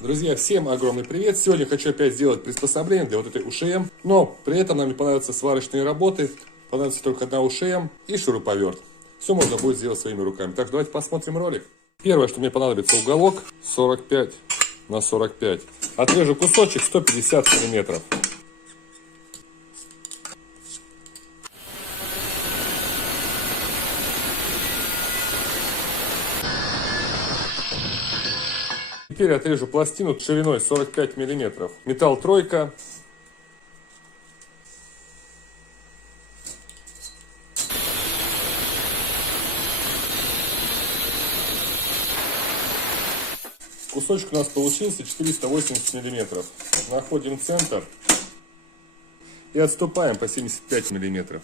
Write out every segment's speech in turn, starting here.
Друзья, всем огромный привет! Сегодня хочу опять сделать приспособление для вот этой УШМ, но при этом нам не понадобятся сварочные работы, понадобится только одна УШМ и шуруповерт. Все можно будет сделать своими руками. Так что давайте посмотрим ролик. Первое, что мне понадобится, уголок 45 на 45. Отрежу кусочек 150 миллиметров. Теперь отрежу пластину шириной 45 миллиметров. Металл тройка. Кусочек у нас получился 480 миллиметров. Находим центр и отступаем по 75 миллиметров.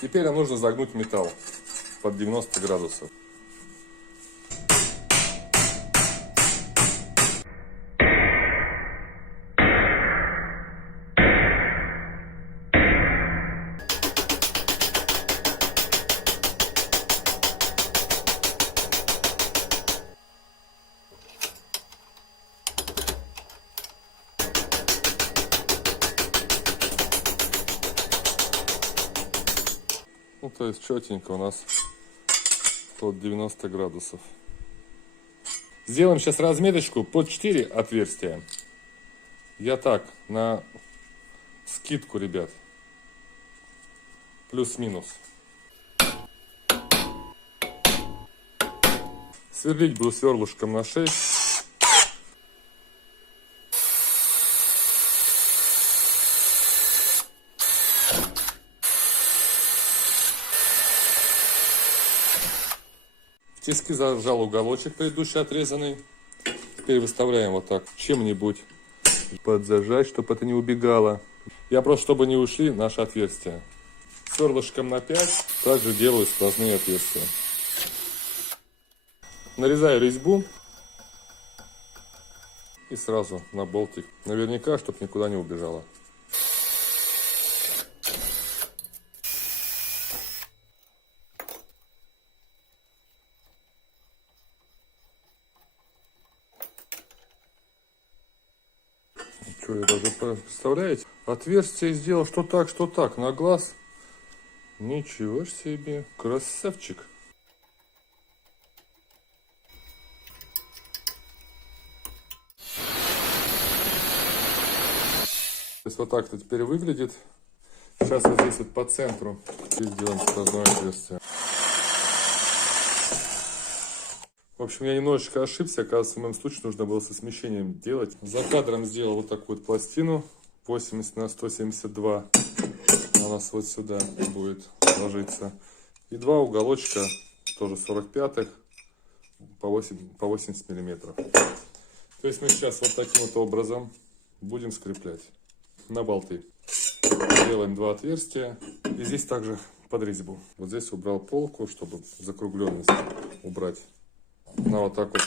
Теперь нам нужно загнуть металл под 90 градусов. Ну, то есть четенько у нас под 90 градусов. Сделаем сейчас разметочку под 4 отверстия. Я так, на скидку, ребят. Плюс-минус. Сверлить буду сверлышком на 6. В тиски зажал уголочек предыдущий отрезанный. Теперь выставляем вот так чем-нибудь подзажать, чтобы это не убегало. Я просто, чтобы не ушли наши отверстия. Сверлышком на 5 также делаю сквозные отверстия. Нарезаю резьбу и сразу на болтик. Наверняка, чтобы никуда не убежало. Что я даже, представляете, отверстие сделал что так, на глаз. Ничего ж себе, красавчик. То есть вот так это теперь выглядит. Сейчас вот здесь вот по центру сделаем сквозное отверстие. В общем, я немножечко ошибся, оказывается, в моем случае нужно было со смещением делать. За кадром сделал вот такую вот пластину 80 на 172. Она у нас вот сюда будет ложиться. И два уголочка, тоже 45-х, по 80 миллиметров. То есть мы сейчас вот таким вот образом будем скреплять на болты. Делаем два отверстия. И здесь также под резьбу. Вот здесь убрал полку, чтобы закругленность убрать. Она вот так вот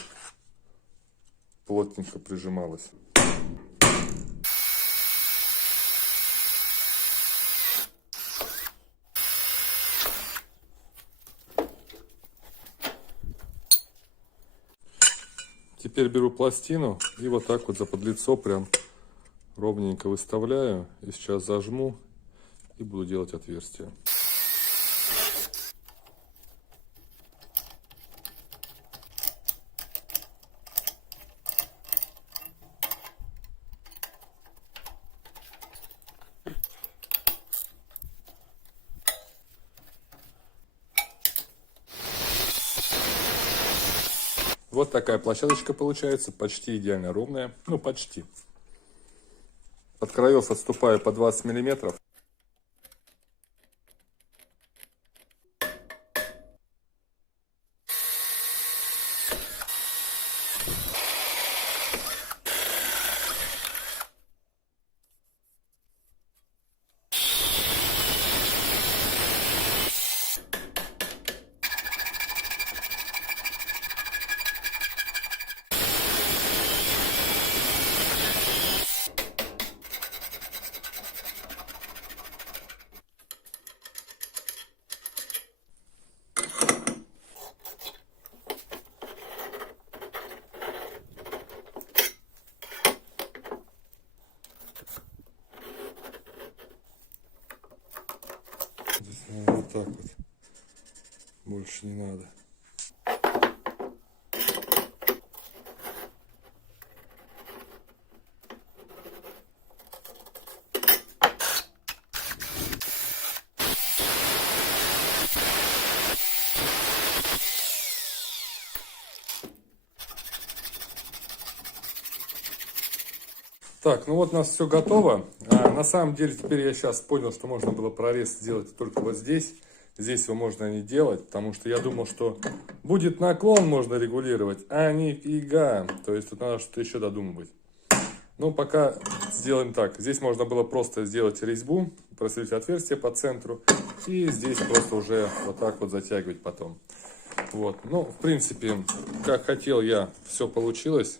плотненько прижималась. Теперь беру пластину и вот так вот за подлицо прям ровненько выставляю. И сейчас зажму и буду делать отверстие. Вот такая площадочка получается, почти идеально ровная, ну почти. От краев отступаю по 20 миллиметров. Больше не надо. Так, ну вот у нас все готово. На самом деле теперь я сейчас понял, что можно было прорез сделать только вот здесь. Здесь его можно не делать, потому что я думал, что будет наклон можно регулировать, а нифига. То есть тут надо что-то еще додумывать. Ну, пока сделаем так. Здесь можно было просто сделать резьбу, просверлить отверстие по центру. И здесь просто уже вот так вот затягивать потом. Вот. Ну, в принципе, как хотел я, все получилось.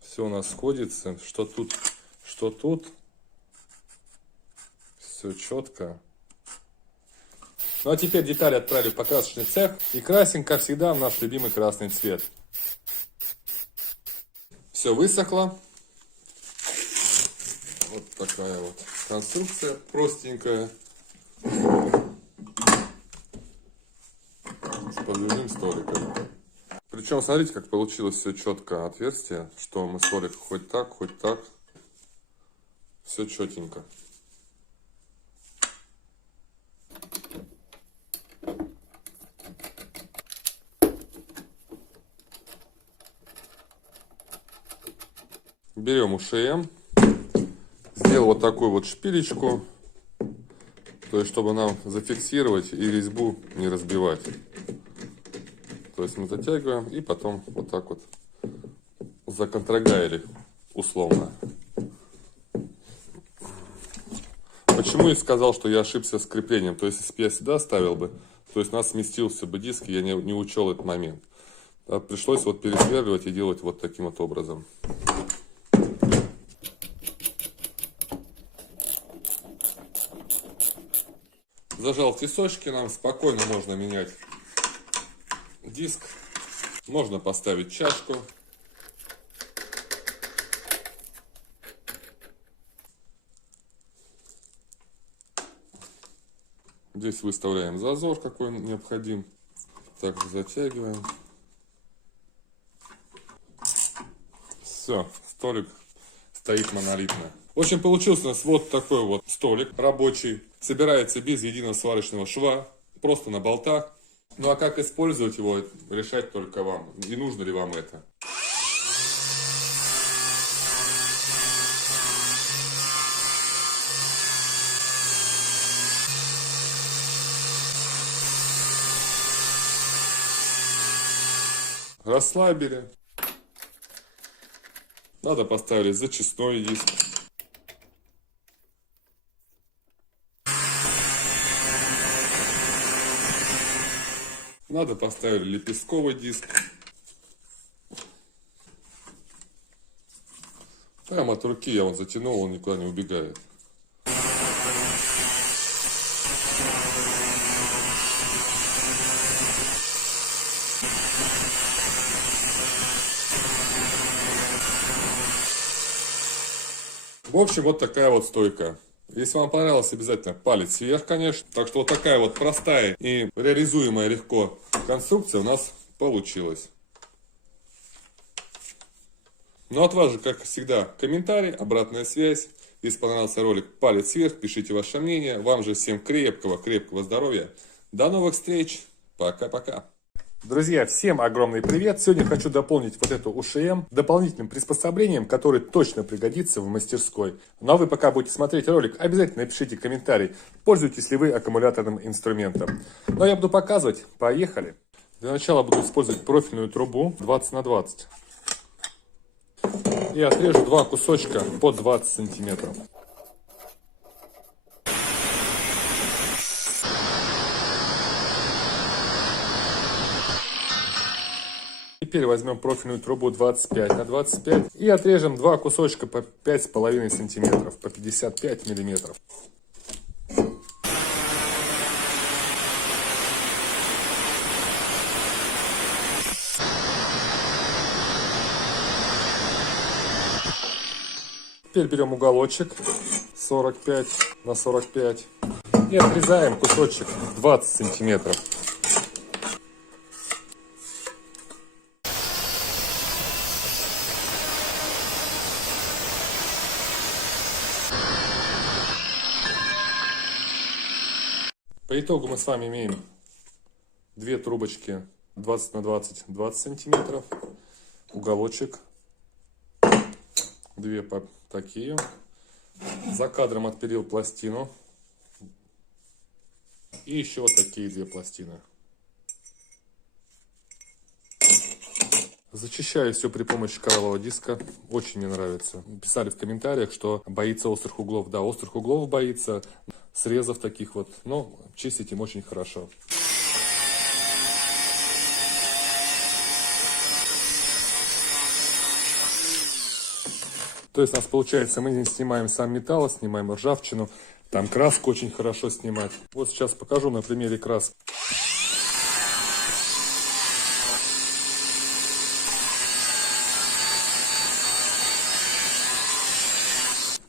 Все у нас сходится. Что тут, что тут. Все четко. Ну а теперь детали отправили в покрасочный цех. И красим, как всегда, в наш любимый красный цвет. Все высохло. Вот такая вот конструкция простенькая. С подвижным столиком. Причем смотрите, как получилось все четко отверстие, что мы столик хоть так. Все четенько. Берем УШМ, сделал вот такую вот шпилечку, то есть чтобы нам зафиксировать и резьбу не разбивать. То есть мы затягиваем и потом вот так вот законтрагайли условно. Почему я сказал, что я ошибся с креплением? То есть если бы я сюда ставил бы, то есть у нас сместился бы диск, и я не учел этот момент. Пришлось вот пересверливать и делать вот таким вот образом. Зажал тесочки, нам спокойно можно менять диск. Можно поставить чашку. Здесь выставляем зазор, какой необходим. Также затягиваем. Все, столик стоит монолитно. В общем, получился у нас вот такой вот столик рабочий. Собирается без единого сварочного шва, просто на болтах. Ну а как использовать его, решать только вам. И нужно ли вам это. Расслабили. Надо поставить зачистной диск. Надо поставить лепестковый диск. Прямо от руки я затянул, он никуда не убегает. В общем, вот такая вот стойка. Если вам понравилось, обязательно палец вверх, конечно. Так что вот такая вот простая и реализуемая легко конструкция у нас получилась. Ну, от вас же, как всегда, комментарий, обратная связь. Если понравился ролик, палец вверх, пишите ваше мнение. Вам же всем крепкого здоровья. До новых встреч. Пока-пока. Друзья, всем огромный привет! Сегодня хочу дополнить вот эту УШМ дополнительным приспособлением, которое точно пригодится в мастерской. Ну а вы пока будете смотреть ролик, обязательно напишите комментарий, пользуетесь ли вы аккумуляторным инструментом. Ну а я буду показывать, поехали! Для начала буду использовать профильную трубу 20 на 20. И отрежу два кусочка по 20 сантиметров. Теперь возьмем профильную трубу 25 на 25 и отрежем два кусочка по 5,5 сантиметров, по 55 миллиметров. Теперь берем уголочек 45 на 45 и отрезаем кусочек 20 сантиметров. По итогу мы с вами имеем две трубочки 20 на 20, 20 сантиметров, уголочек, две такие. За кадром отпилил пластину и еще вот такие две пластины. Зачищаю все при помощи корового диска. Очень мне нравится. Писали в комментариях, что боится острых углов. Да, острых углов боится, срезов таких вот. Но чистить им очень хорошо. То есть у нас получается, мы не снимаем сам металл, снимаем ржавчину. Там краску очень хорошо снимать. Вот сейчас покажу на примере краски.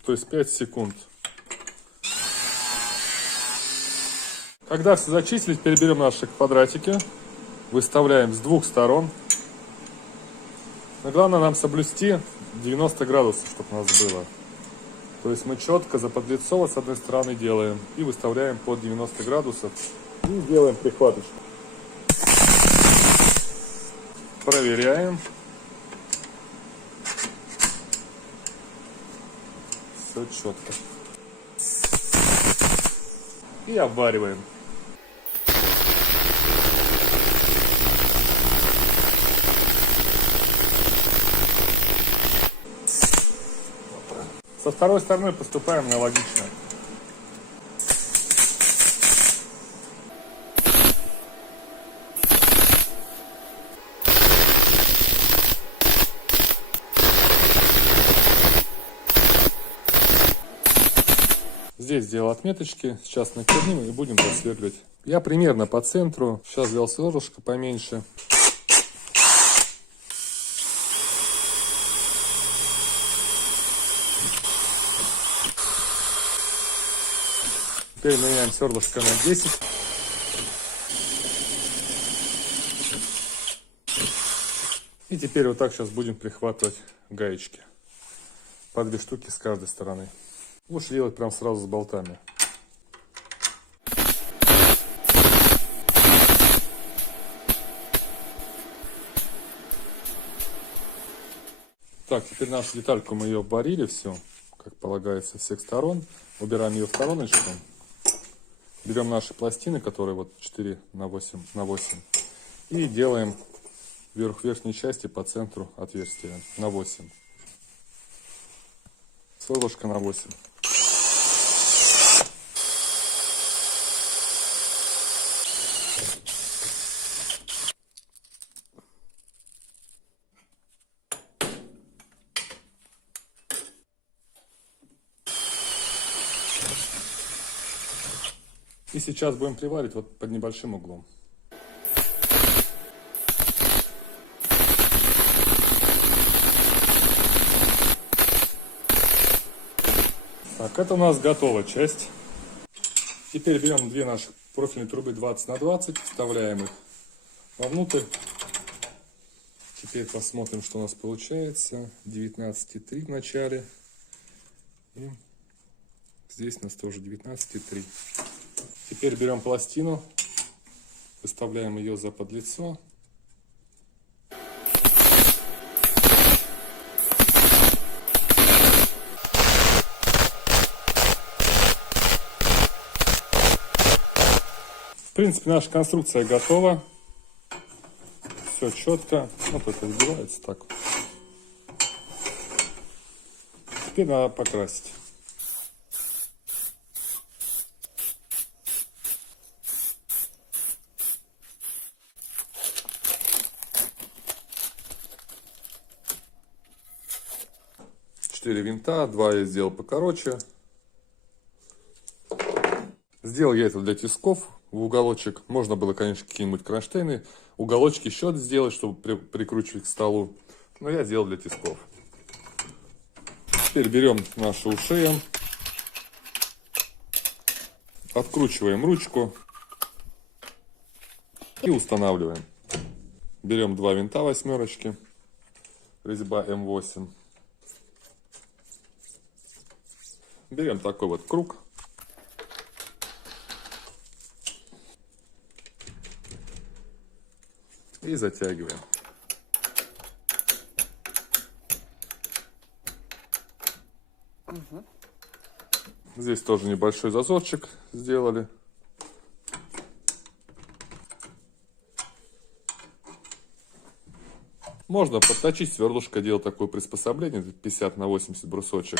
То есть 5 секунд. Когда все зачистили, теперь берем наши квадратики, выставляем с двух сторон. Но главное нам соблюсти 90 градусов, чтобы у нас было. То есть мы четко заподлицово с одной стороны делаем и выставляем под 90 градусов. И делаем прихваточку. Проверяем. Все четко. И обвариваем. Со второй стороны поступаем аналогично. Здесь сделал отметочки, сейчас накидным и будем просверливать. Я примерно по центру, сейчас взял сверлышко поменьше. Теперь меняем сверлышко на 10. И теперь вот так сейчас будем прихватывать гаечки. По 2 штуки с каждой стороны. Лучше делать прям сразу с болтами. Так, теперь нашу детальку мы ее обварили все, как полагается, со всех сторон. Убираем ее в стороночку. Берем наши пластины, которые вот 4 на 8 на 8. И делаем вверх верхней части по центру отверстия на 8. Сверлышко на 8. И сейчас будем приварить вот под небольшим углом. Так, это у нас готовая часть. Теперь берем две наши профильные трубы 20 на 20, вставляем их вовнутрь. Теперь посмотрим, что у нас получается. 19,3 в начале. И здесь у нас тоже 19,3. Теперь берем пластину, выставляем ее за подлицо. В принципе, наша конструкция готова. Все четко. Ну, только выбивается так. Теперь надо покрасить. Четыре винта, 2 я сделал покороче. Сделал я это для тисков в уголочек. Можно было, конечно, какие-нибудь кронштейны. Уголочки еще сделать, чтобы прикручивать к столу. Но я сделал для тисков. Теперь берем нашу ушею. Откручиваем ручку. И устанавливаем. Берем 2 винта восьмерочки. Резьба М8. Берем такой вот круг. и затягиваем. Здесь тоже небольшой зазорчик сделали. Можно подточить сверлышко, делать такое приспособление, 50 на 80 брусочек.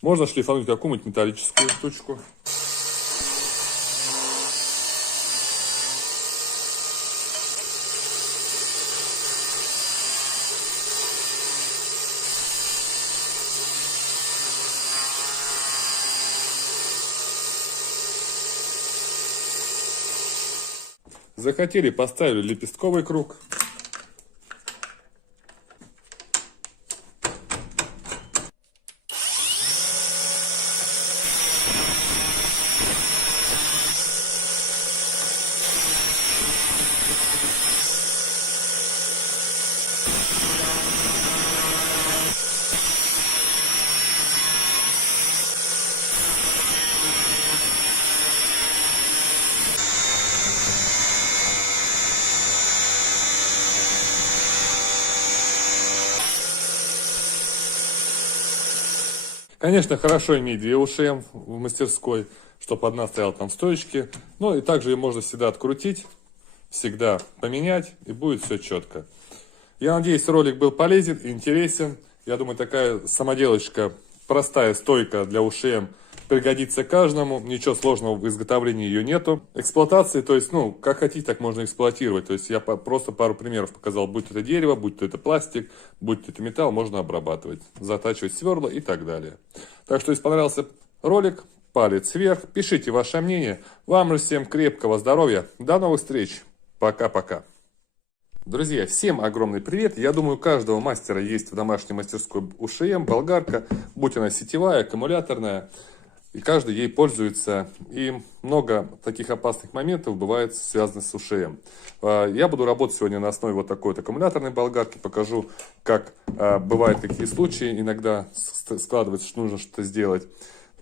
Можно шлифануть какую-нибудь металлическую штучку. Захотели, поставили лепестковый круг. Конечно, хорошо иметь две уши в мастерской, чтобы одна стояла там в стоечке. Ну и также ее можно всегда открутить, всегда поменять, и будет все четко. Я надеюсь, ролик был полезен и интересен. Я думаю, такая самоделочка, простая стойка для УШМ пригодится каждому. Ничего сложного в изготовлении ее нету. Эксплуатации, то есть, ну, как хотите, так можно эксплуатировать. То есть я просто пару примеров показал. Будь то это дерево, будь то это пластик, будь то это металл, можно обрабатывать, затачивать сверла и так далее. Так что, если понравился ролик, палец вверх. Пишите ваше мнение. Вам же всем крепкого здоровья. До новых встреч. Пока-пока. Друзья, всем огромный привет. Я думаю, у каждого мастера есть в домашней мастерской УШМ, болгарка, будь она сетевая, аккумуляторная. И каждый ей пользуется. И много таких опасных моментов бывает связано с УШМ. Я буду работать сегодня на основе вот такой вот аккумуляторной болгарки. Покажу, как бывают такие случаи. Иногда складывается, что нужно что-то сделать.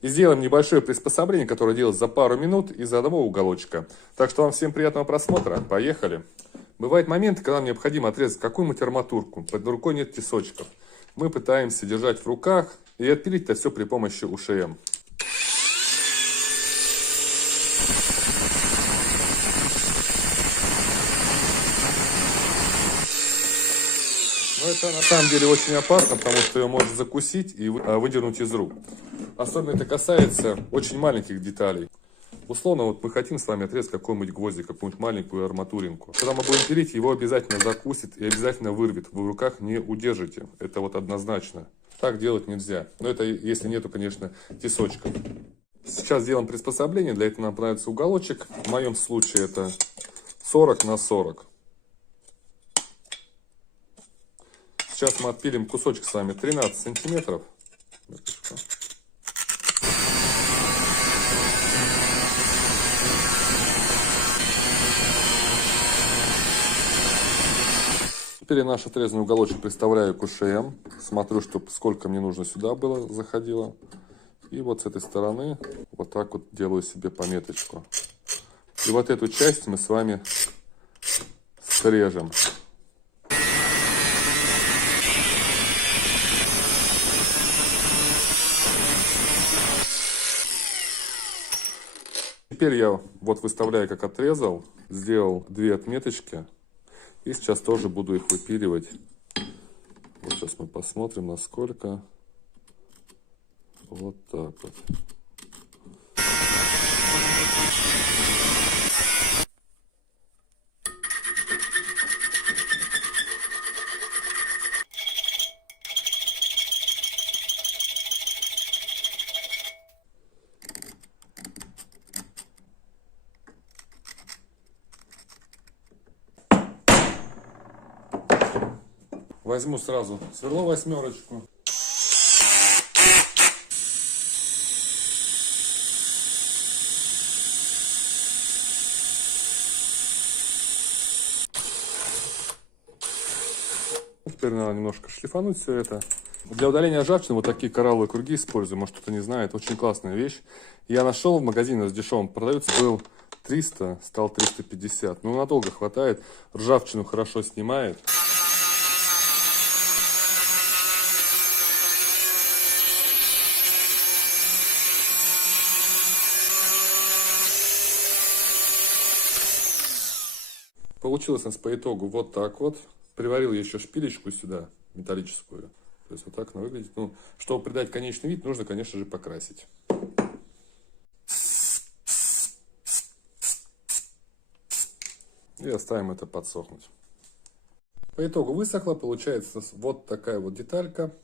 И сделаем небольшое приспособление, которое делается за пару минут из одного уголочка. Так что вам всем приятного просмотра. Поехали. Бывают моменты, когда нам необходимо отрезать какую-нибудь арматурку. Под рукой нет тесочков. Мы пытаемся держать в руках и отпилить это все при помощи УШМ. Но это на самом деле очень опасно, потому что ее можно закусить и выдернуть из рук. Особенно это касается очень маленьких деталей. Условно, вот мы хотим с вами отрезать какой-нибудь гвоздик, какую-нибудь маленькую арматуринку. Когда мы будем пилить, его обязательно закусит и обязательно вырвет. Вы в руках не удержите. Это вот однозначно. Так делать нельзя. Но это если нету, конечно, тесочка. Сейчас сделаем приспособление. Для этого нам понадобится уголочек. В моем случае это 40 на 40. Сейчас мы отпилим кусочек с вами 13 сантиметров. Теперь я наш отрезанный уголочек представляю к УШМ. Смотрю, чтобы сколько мне нужно сюда было, заходило. И вот с этой стороны вот так вот делаю себе пометочку. И вот эту часть мы с вами срежем. Теперь я вот выставляю, как отрезал, сделал две отметочки. И сейчас тоже буду их выпиливать. Вот сейчас мы посмотрим, насколько. Вот так вот. Возьму сразу сверло восьмерочку. Теперь надо немножко шлифануть все это. Для удаления ржавчины вот такие коралловые круги использую. Может, кто-то не знает. Очень классная вещь. Я нашел в магазине, с дешевым продается. Был 300, стал 350. Ну, надолго хватает. Ржавчину хорошо снимает. Получилось у нас по итогу вот так вот. Приварил еще шпилечку сюда, металлическую. То есть вот так она выглядит. Ну, чтобы придать конечный вид, нужно, конечно же, покрасить. И оставим это подсохнуть. По итогу высохло. Получается вот такая вот деталька.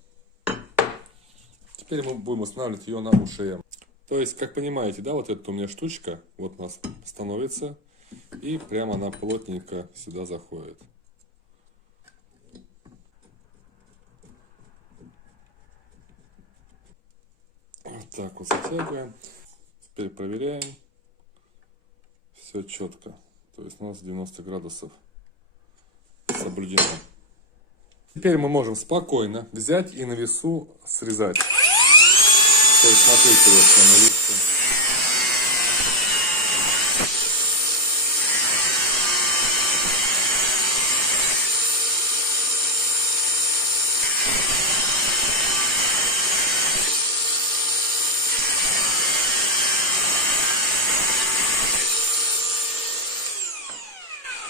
Теперь мы будем устанавливать ее на УШМ. То есть, как понимаете, да, вот эта у меня штучка, вот у нас становится. И прямо она плотненько сюда заходит. Вот так вот затягиваем. Теперь проверяем. Все четко. То есть у нас 90 градусов соблюдено. Теперь мы можем спокойно взять и на весу срезать. То есть смотрите, вот на весу.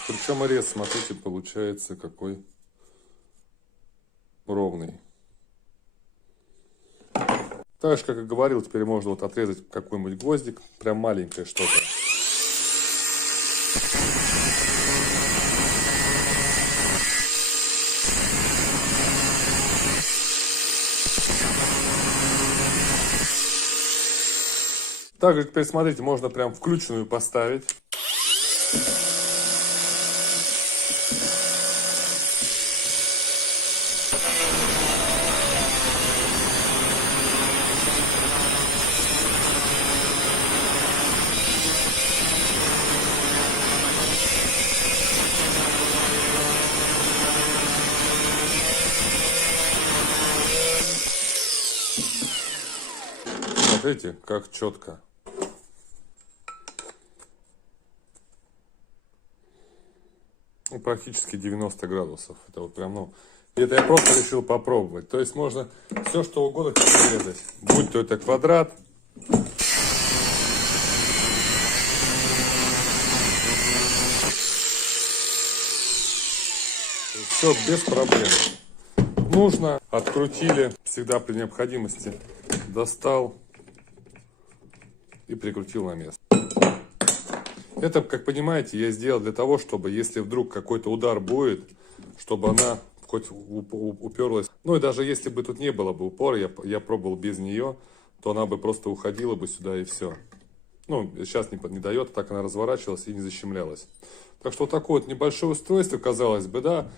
Причем рез, смотрите, получается какой ровный. Так же, как и говорил, теперь можно вот отрезать какой-нибудь гвоздик, прям маленькое что-то. Также теперь, смотрите, можно прям включенную поставить. Смотрите, как четко. Ну, практически 90 градусов. Это вот прям, ну, это я просто решил попробовать. То есть можно все что угодно резать. Будь то это квадрат. Все без проблем. Нужно, открутили, всегда при необходимости достал и прикрутил на место. Это, как понимаете, я сделал для того, чтобы, если вдруг какой-то удар будет, чтобы она хоть уперлась. Ну и даже если бы тут не было бы упора, я пробовал без нее, то она бы просто уходила бы сюда и все. Ну, сейчас не дает, так она разворачивалась и не защемлялась. Так что вот такое вот небольшое устройство, казалось бы, да,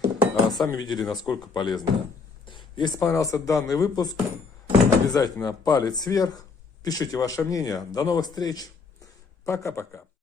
сами видели, насколько полезное. Если понравился данный выпуск, обязательно палец вверх, пишите ваше мнение. До новых встреч. Пока-пока.